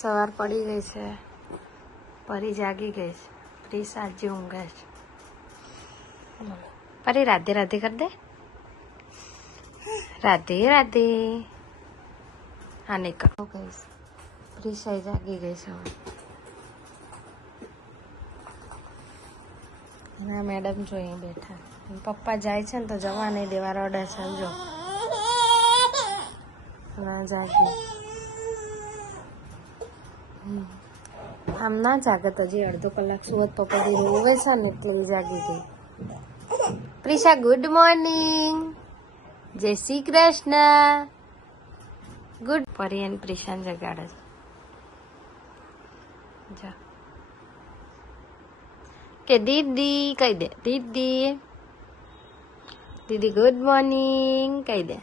સવાર પડી ગઈ છે, પરી જાગી ગઈ છે, પ્રીસ આજે ઊંઘે છે. પરી રાધે રાધે કર દે. રાધે રાધે. હા નહીં કરો ગઈશ. પ્રીસાઈ જાગી ગઈ છે હવે. ના મેડમ જોઈએ બેઠા. પપ્પા જાય છે ને તો જવા નહીં દેવા, રડે છે જો. ના જાગી. આમ ના જાગે તો હજી અડધો કલાક સુવત પપ્પા જે રોવે છે ને એટલે જાગી ગઈ. Prisha good morning. જય શ્રી કૃષ્ણ. ગુડ. પરી અને પ્રિશાને જગાડે છે. જા કે દીદી કહી દે. દીદી દીદી ગુડ મોર્નિંગ કહી દે.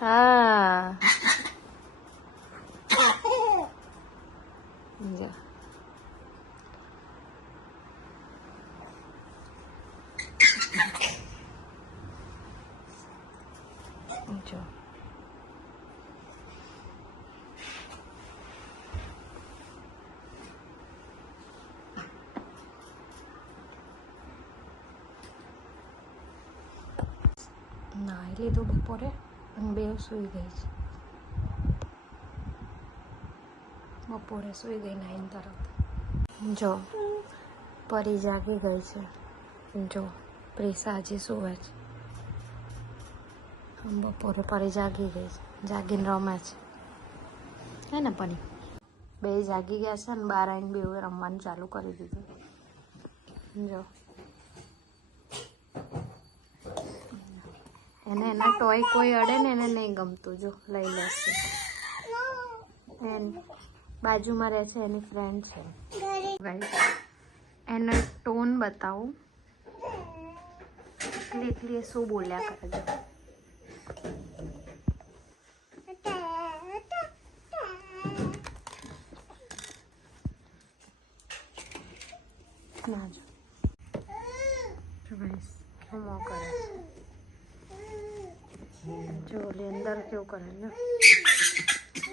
હા જા. જો નાઈ લીધું બપોરે અને બે સૂઈ ગઈ છે. બપોરે સૂઈ ગઈ નાઈને તરત. જો પરી જાગી ગઈ છે. જો પ્રિસા હજી સૂવે છે. બપોરે પરી જાગી ગઈ છે, જાગીને રમે છે. હે ને પરી? બે જાગી ગયા છે ને બહાર આવીને બે રમવાનું ચાલુ કરી દીધું. જો એને એના ટોય કોઈ અડે ને એને નહીં ગમતું. જો લઈ લેશે. બાજુમાં રહે છે એની ફ્રેન્ડ છે. એનો એક ટોન બતાવું એટલે શું બોલ્યા કરે છે. ના જો કેવું કરે જો અંદર કેવું કરે જો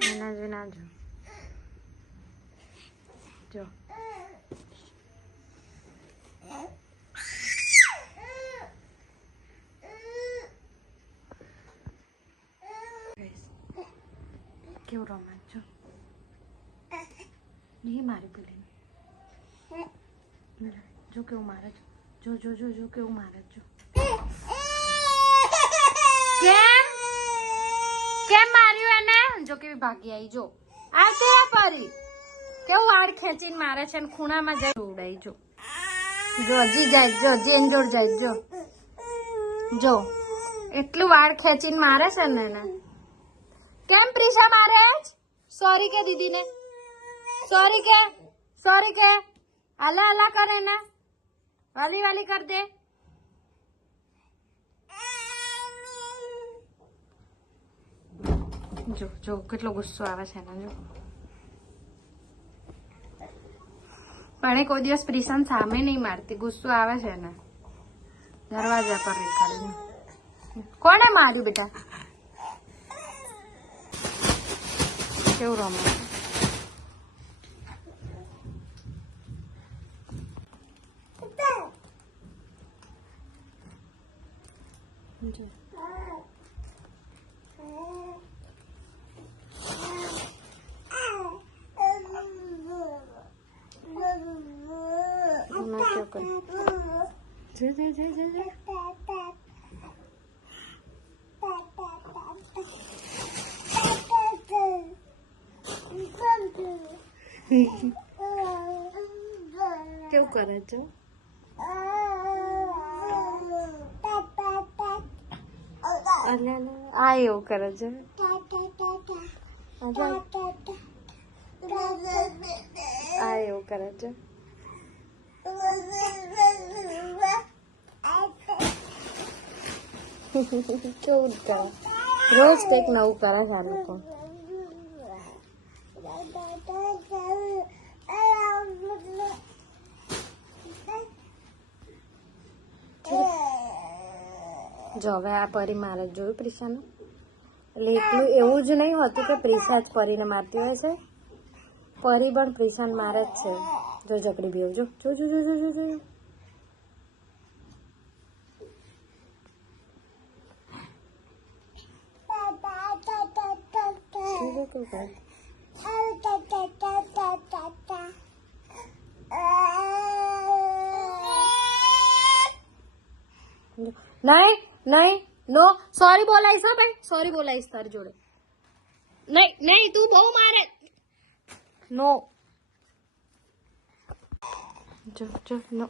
એના જો ના જો કેવું રમે જો નહીં મારી પેલી જો કેવું મારે જો જો જો જો કેવું મારે જો. કેમ કેમ માર્યું એને? જો કેવી ભાગી આવી જો. આવતી રે પરી કેવું વાળ ખેંચીને મારે છે ને ખૂણામાં જાય ઉડાઈ જો. જો હજી જાય જો જેન જોડ જાય જો. જો એટલું વાળ ખેંચીને મારે છે ને એને. કેમ પ્રિશા મારે? સોરી કે દીદીને. સોરી કે અલા કરે ને વાલી વાલી કર દે. જો જો કેટલો ગુસ્સો આવે છે એનો જો. પણ એ કોઈ દિવસ પ્રિશાને સામે નહીં મારતી, ગુસ્સો આવે છે એને દરવાજા પર રેખાડીને. કોણે માર્યું બેટા? કેવું રમે જો. કેવું કરે છે? આ એવું કરે છે. આ એવું કરે છે. કેવું કરે? રોજ કંઈક નવું કરે છે આ લોકો. જો હવે આ પરી મારે જોયું પ્રિશાને એટલે એટલું એવું જ નહીં હોતું કે પ્રિશા જ પરીને મારતી હોય છે. પરી પણ પ્રિશાન મારે જ છે. જો જકડી બેવ જો જો જો જો જો જો જો નહીં નહીં નો સોરી બોલાઈશ હો ભાઈ સોરી બોલાઈશ તારી જોડે નહીં નહીં તું બહુ મારે નો જો જો નો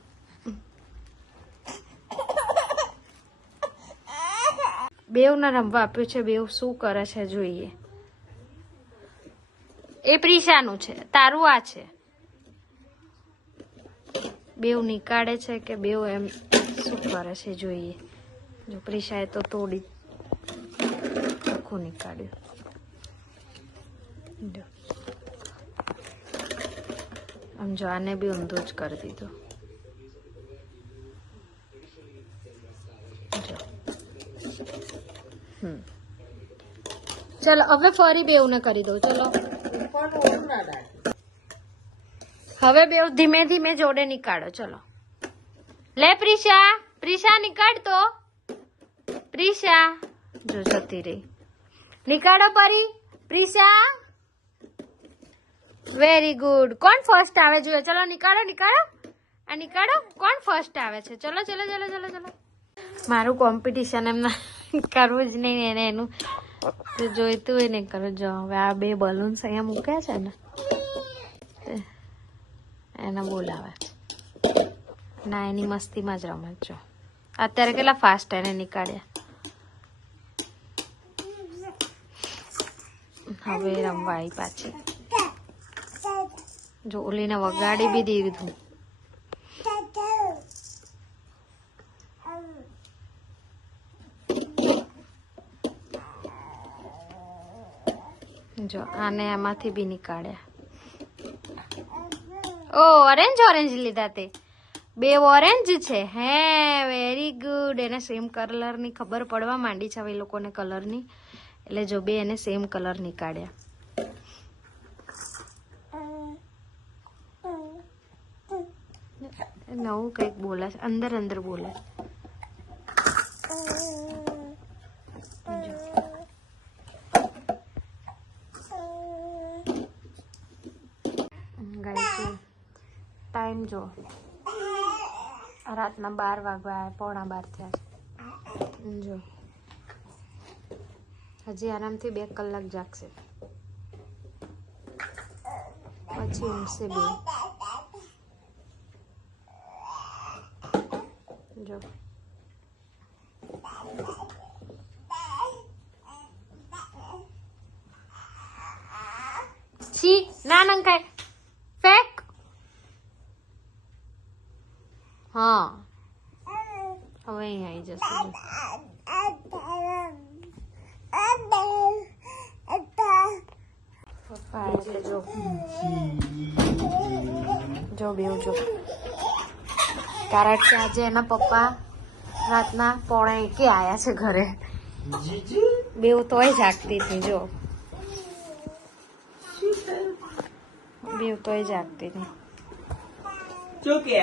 બેવને રમવા આપ્યું છે બેવ શું કરે છે જોઈએ એ પ્રિશાનું છે તારું આ છે બેવ નીકાળે છે કે બેવ એમ શું કરે છે જોઈએ જો પ્રિશાએ તો તોડી આખું નીકાળ્યું જો આમ જો આને બી ઊંધું જ કરી દીધું ચલો હવે ફરી બેવને કરી દઉં ચલો હવે બેવ ધીમે ધીમે જોડે નીકાળો ચલો લે પ્રિશા પ્રિશા નીકાળ તો પ્રિશા જો જતી રહી નીકાળો પરી પ્રિશા વેરી ગુડ કોણ ફર્સ્ટ આવે જોઈએ ચલો નીકાળો નીકાળો આ નીકાળો કોણ ફર્સ્ટ આવે છે ચલો ચલો ચલો ચલો ચલો મારું કોમ્પિટિશન એમના કરવું જ નહીં એને એનું જોઈતું હોય ને કરું જો હવે આ બે બલૂન્સ અહીંયા મૂક્યા છે ને એને બોલાવે ના એની મસ્તીમાં જ રમત જો અત્યારે કેટલા ફાસ્ટ એને નીકાળ્યા હવે રમવા આવી પાછી જો ઓલીને વગાડી બી દીધું જો આને આમાંથી બી નીકાળ્યા ઓ ઓરેન્જ ઓરેન્જ લીધા તે બે ઓરેન્જ છે હે વેરી ગુડ એને સેમ કલર ની ખબર પડવા માંડી છે હવે એ લોકોને કલર ની એટલે જો બે એને સેમ કલર નીકાળ્યા નવું કઈક બોલે અંદર અંદર બોલે ટાઈમ જો રાતના 12 વાગ્યા 11:45 થયા જો હજી આરામથી 2 કલાક જાગશે પછી ઊંઘશે બે જો છી ના નંખાય ફેક હા હવે અહીં આવી જશે પપ્પા એટલે જો જો બેવ જો કારણ કે આજે એના પપ્પા રાતના 1:30 આયા છે ઘરે બેવ તોય જાગતી હતી જો બેવ તોય જાગતી હતી જો કે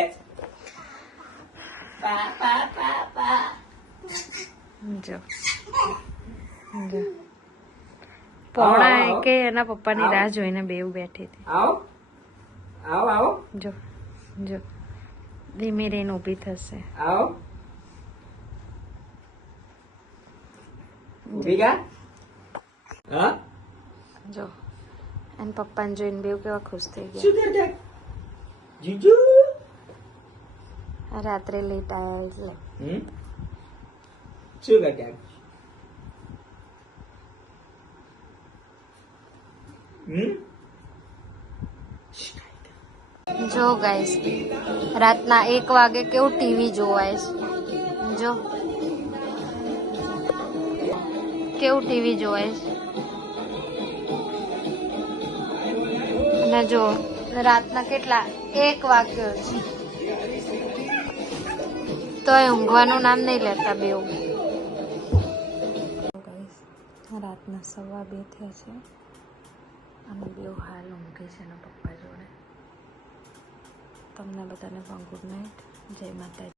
જો 1:30 એના પપ્પાની રાહ જોઈને બેવ બેઠી હતી જો જો ધીમે રહીને ઊભી થશે જો એના પપ્પાને જોઈને બેવ કેવા ખુશ થઈ ગયા રાત્રે લેટ આવ્યા એટલે જો ગાઈસ રાતના 1 વાગે કેવું ટીવી જોવાય જો કેવું ટીવી જોવાય અને જો રાતના કેટલા 1 વાગ્યો છે તો ઊંઘવાનું નામ નહીં લેતા બેવ રાતના 2:15 થયા છે અને બેવ હાલ ઊંઘે છે એના પપ્પા જોડે. તમને બધાને પણ ગુડ નાઇટ. જય માતાજી.